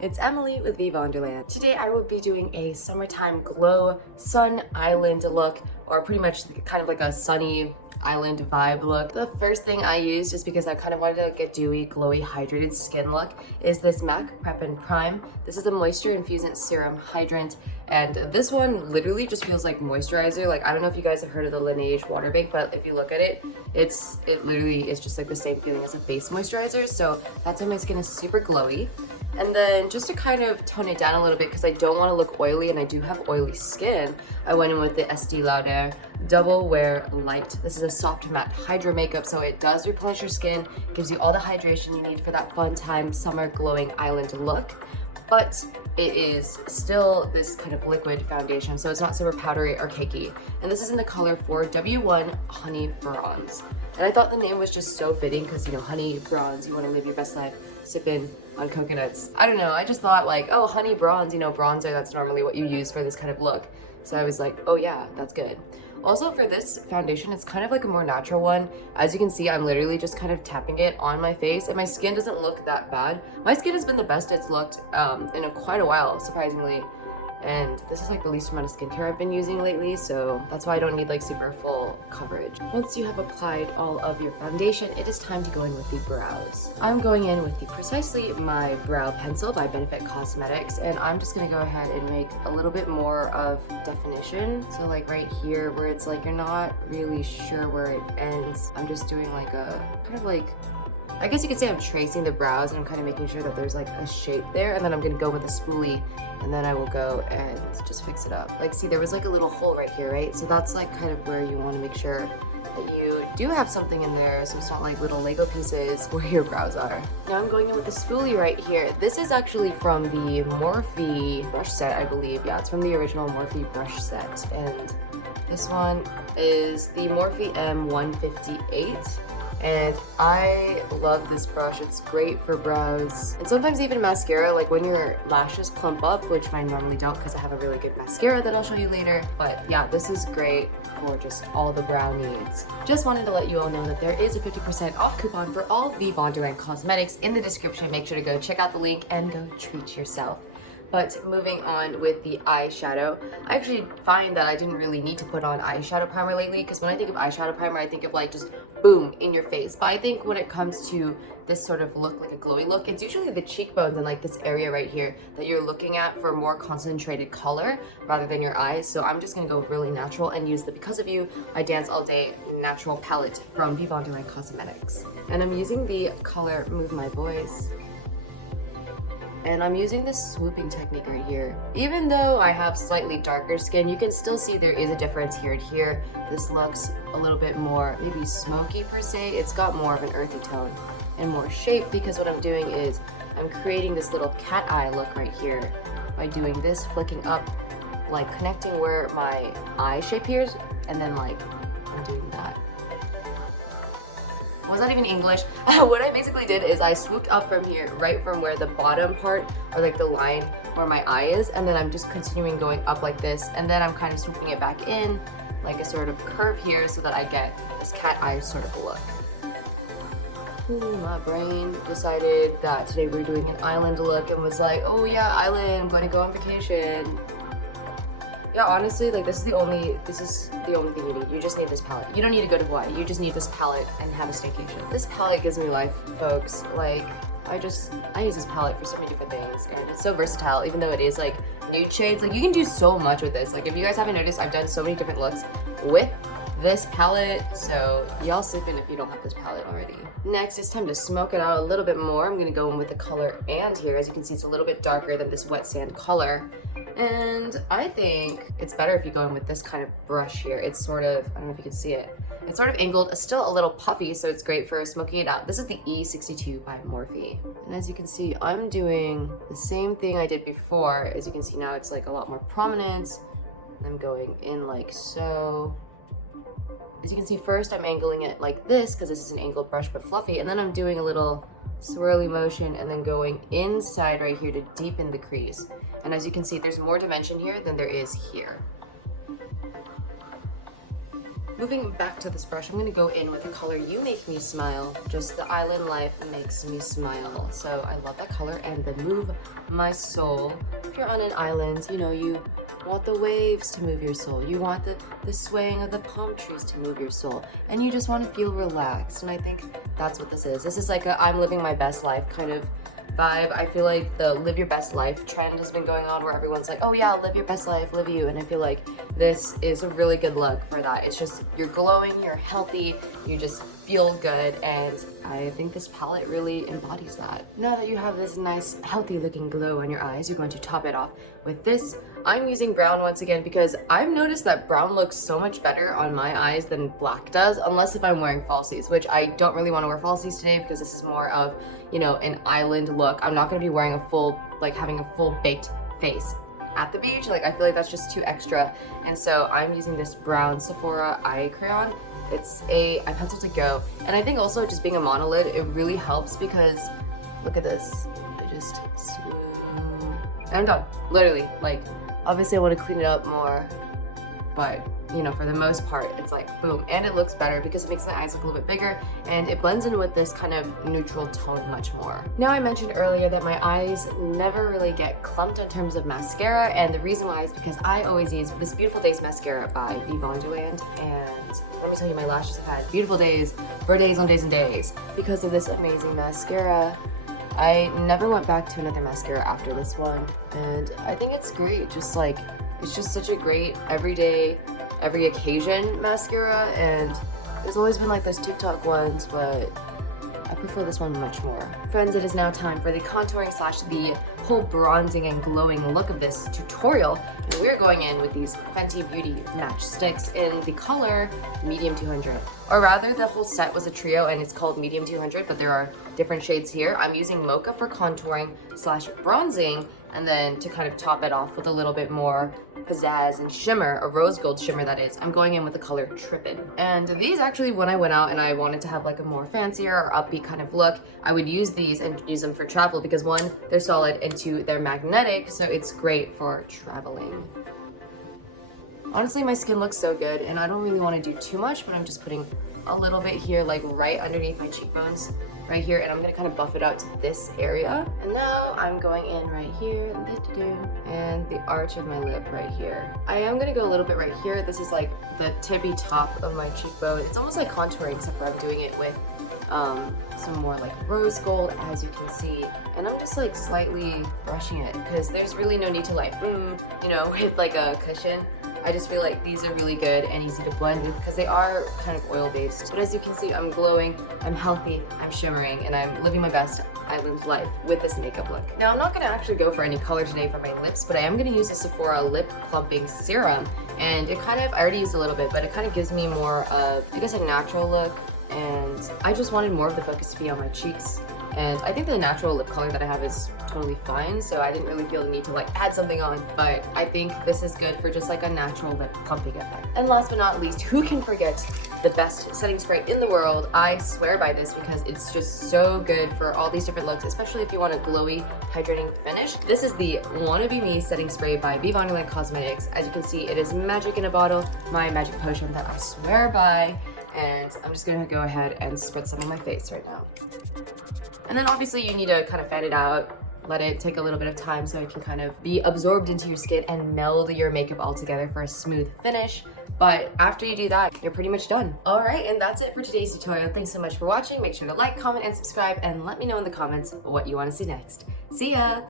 It's Emily with veevonderland. Today I will be doing a summertime glow sun island look, or pretty much kind of like a sunny island vibe look. The first thing I used, just because I kind of wanted to get dewy, glowy, hydrated skin look, is this MAC Prep and Prime. This is a moisture infusant serum hydrant, and this one literally just feels like moisturizer. Like, I don't know if you guys have heard of the Laneige water bake, but if you look at it, it literally is just like the same feeling as a face moisturizer. So that's why my skin is super glowy. And then just to kind of tone it down a little bit, because I don't want to look oily and I do have oily skin, I went in with the Estee Lauder Double Wear Light. This is a soft matte hydro makeup, so it does replenish your skin, gives you all the hydration you need for that fun time summer glowing island look. But it is still this kind of liquid foundation, so it's not super powdery or cakey. And this is in the color 4W1 Honey Bronze. And I thought the name was just so fitting because, you know, honey bronze, you want to live your best life sipping on coconuts. I don't know, I just thought like, oh, honey bronze, you know, bronzer, that's normally what you use for this kind of look. So I was like, oh yeah, that's good. Also for this foundation, it's kind of like a more natural one. As you can see, I'm literally just kind of tapping it on my face and my skin doesn't look that bad. My skin has been the best it's looked in quite a while, surprisingly. And this is like the least amount of skincare I've been using lately, so that's why I don't need like super full coverage. Once you have applied all of your foundation, it is time to go in with the brows. I'm going in with the Precisely My Brow Pencil by Benefit Cosmetics, and I'm just gonna go ahead and make a little bit more of definition. So like right here where it's like you're not really sure where it ends, I'm just doing like a kind of like, I guess you could say I'm tracing the brows and I'm kind of making sure that there's like a shape there, and then I'm gonna go with a spoolie and then I will go and just fix it up. Like, see, there was like a little hole right here, right? So that's like kind of where you want to make sure that you do have something in there, so it's not like little Lego pieces where your brows are. Now I'm going in with the spoolie right here. This is actually from the Morphe brush set, I believe. Yeah, it's from the original Morphe brush set, and this one is the Morphe M158. And I love this brush. It's great for brows and sometimes even mascara, like when your lashes plump up, which mine normally don't because I have a really good mascara that I'll show you later. But yeah, this is great for just all the brow needs. Just wanted to let you all know that there is a 50% off coupon for all veevonderland cosmetics in the description. Make sure to go check out the link and go treat yourself. But moving on with the eyeshadow, I actually find that I didn't really need to put on eyeshadow primer lately, because when I think of eyeshadow primer, I think of like just boom in your face. But I think when it comes to this sort of look, like a glowy look, it's usually the cheekbones and like this area right here that you're looking at for more concentrated color rather than your eyes. So I'm just gonna go really natural and use the Because of You I Dance All Day Natural Palette from veevonderland Cosmetics. And I'm using the color Move My Voice. And I'm using this swooping technique right here. Even though I have slightly darker skin, you can still see there is a difference here and here. This looks a little bit more maybe smoky per se. It's got more of an earthy tone and more shape, because what I'm doing is I'm creating this little cat eye look right here by doing this, flicking up, like connecting where my eye shape here is, and then like I'm doing that. Was that even English? What I basically did is I swooped up from here, right from where the bottom part, or like the line where my eye is, and then I'm just continuing going up like this, and then I'm kind of swooping it back in, like a sort of curve here, so that I get this cat eye sort of look. My brain decided that today we're doing an island look and was like, oh yeah, island, I'm gonna go on vacation. Yeah, honestly, like this is the only thing you need. You just need this palette. You don't need to go to Hawaii. You just need this palette and have a staycation. This palette gives me life, folks. Like, I use this palette for so many different things, and it's so versatile. Even though it is like nude shades, like you can do so much with this. Like, if you guys haven't noticed, I've done so many different looks with this palette, so y'all slip in if you don't have this palette already. Next, it's time to smoke it out a little bit more. I'm gonna go in with the color And here. As you can see, it's a little bit darker than this wet sand color. And I think it's better if you go in with this kind of brush here. It's sort of, I don't know if you can see it. It's sort of angled, it's still a little puffy, so it's great for smoking it out. This is the E62 by Morphe. And as you can see, I'm doing the same thing I did before. As you can see now, it's like a lot more prominent. I'm going in like so. As you can see, first I'm angling it like this because this is an angled brush but fluffy, and then I'm doing a little swirly motion and then going inside right here to deepen the crease. And as you can see, there's more dimension here than there is here. moving back to this brush, I'm gonna go in with the color You Make Me Smile. Just the Island Life makes me smile. So I love that color. And the Move My Soul. If you're on an island, you know, you want the waves to move your soul. You want the swaying of the palm trees to move your soul. And you just want to feel relaxed. And I think that's what this is. This is like a I'm living my best life kind of vibe. I feel like the live your best life trend has been going on where everyone's like, oh yeah, live your best life, live you. And I feel like this is a really good look for that. It's just, you're glowing, you're healthy, you just feel good, and I think this palette really embodies that. Now that you have this nice, healthy looking glow on your eyes, you're going to top it off with this. I'm using brown once again because I've noticed that brown looks so much better on my eyes than black does, unless if I'm wearing falsies, which I don't really want to wear falsies today because this is more of, you know, an island look. I'm not going to be wearing a full, like having a full baked face at the beach. Like I feel like that's just too extra, and so I'm using this brown Sephora eye crayon. It's a eye pencil to go, and I think also just being a monolid, it really helps because look at this. I just swoop. I'm done, literally. Like obviously I want to clean it up more, but you know, for the most part, it's like boom, and it looks better because it makes my eyes look a little bit bigger, and it blends in with this kind of neutral tone much more. Now, I mentioned earlier that my eyes never really get clumped in terms of mascara, and the reason why is because I always use this Beautiful Days mascara by veevonderland, and let me tell you, my lashes have had beautiful days for days on days and days because of this amazing mascara. I never went back to another mascara after this one, and I think it's great. Just like, it's just such a great everyday, every occasion mascara, and there's always been like those TikTok ones, but I prefer this one much more. Friends, it is now time for the contouring slash the whole bronzing and glowing look of this tutorial. And we're going in with these Fenty Beauty Match Sticks in the color Medium 200. Or rather, the whole set was a trio and it's called Medium 200, but there are different shades here. I'm using Mocha for contouring slash bronzing, and then to kind of top it off with a little bit more pizzazz and shimmer, a rose gold shimmer that is, I'm going in with the color Trippin'. And these actually, when I went out and I wanted to have like a more fancier or upbeat kind of look, I would use these and use them for travel because one, they're solid, and two, they're magnetic, so it's great for traveling. Honestly, my skin looks so good and I don't really want to do too much, but I'm just putting a little bit here, like right underneath my cheekbones, right here, and I'm gonna kind of buff it out to this area. And now I'm going in right here, and the arch of my lip right here. I am gonna go a little bit right here. This is like the tippy top of my cheekbone. It's almost like contouring, except for I'm doing it with some more like rose gold, as you can see, and I'm just like slightly brushing it because there's really no need to like you know, with like a cushion. I just feel like these are really good and easy to blend with because they are kind of oil based. But as you can see, I'm glowing, I'm healthy, I'm shimmering, and I'm living my best island life with this makeup look. Now, I'm not going to actually go for any color today for my lips, but I am going to use a Sephora Lip Plumping Serum, and it kind of, I already used a little bit, but it kind of gives me more of, I guess, a natural look, and I just wanted more of the focus to be on my cheeks. And I think the natural lip color that I have is totally fine, so I didn't really feel the need to like add something on, but I think this is good for just like a natural lip plumping effect. And last but not least, who can forget the best setting spray in the world? I swear by this because it's just so good for all these different looks, especially if you want a glowy, hydrating finish. This is the Wanna Be Me setting spray by veevonderland Cosmetics. As you can see, it is magic in a bottle, my magic potion that I swear by, and I'm just gonna go ahead and spritz some on my face right now. And then obviously you need to kind of fan it out, let it take a little bit of time so it can kind of be absorbed into your skin and meld your makeup all together for a smooth finish. But after you do that, you're pretty much done. All right, and that's it for today's tutorial. Thanks so much for watching. Make sure to like, comment, and subscribe, and let me know in the comments what you want to see next. See ya!